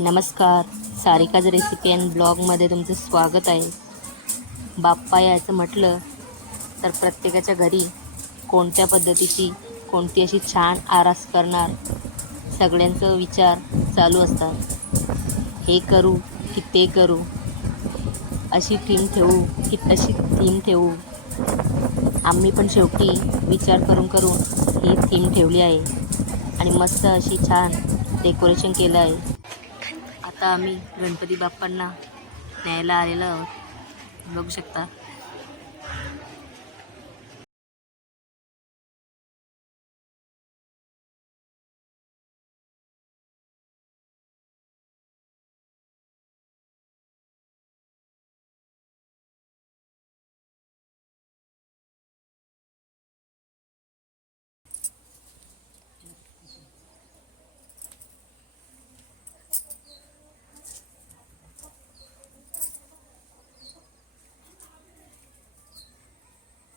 नमस्कार. Sarika's recipe and ब्लॉगमध्ये तुमचं स्वागत आहे. बाप्पा यायचं म्हटलं तर प्रत्येकाच्या घरी कोणत्या पद्धतीची कोणती अशी छान आरास करणार सगळ्यांचं विचार चालू असतात. हे करू की ते करू. अशी थीम ठेवू की तशी थीम ठेवू. आम्ही पण शेवटी विचार करून करून ही थीम ठेवली आहे. आणि मस्त अशी छान डेकोरेशन केलं आहे. आता आम्ही गणपती बाप्पांना न्यायला आलेलो आहोत. बघू शकता.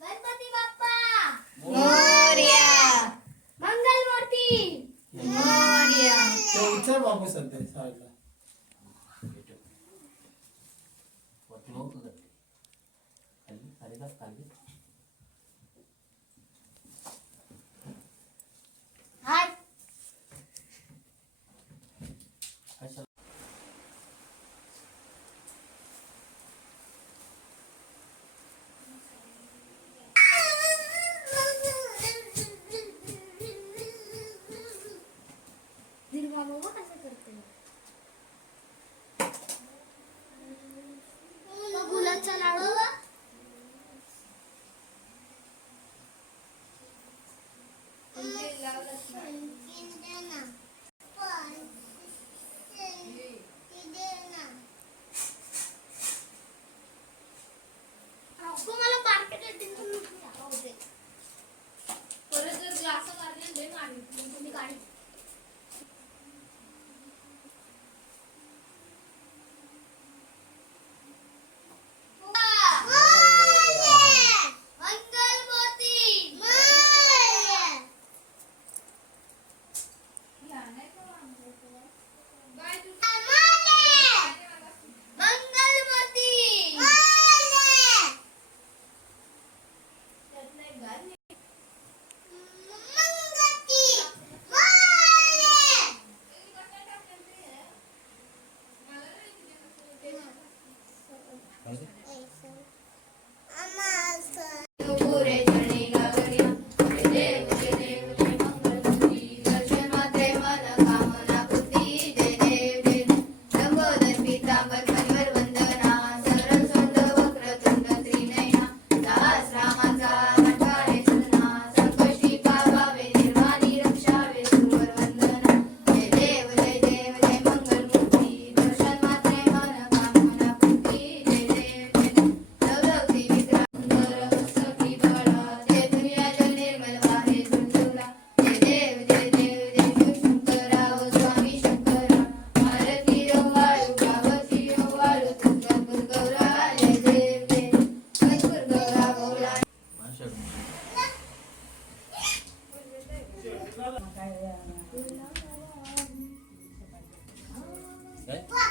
गणपती बाप्पा मोर्या मंगलमूर्ती मोर्या ते विचार बाबू सध्या Okay. 哎。